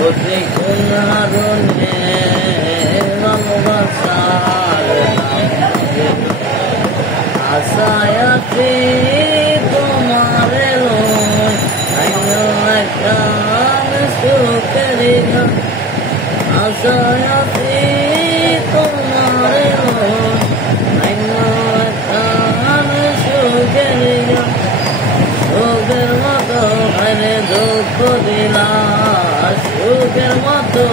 অতি করুণে ভালোবাসার আশায় আছি তোমার সুখের আশায় আছি তোমার সুখের সুখের মতো দুঃখ দিলা সুখের মতো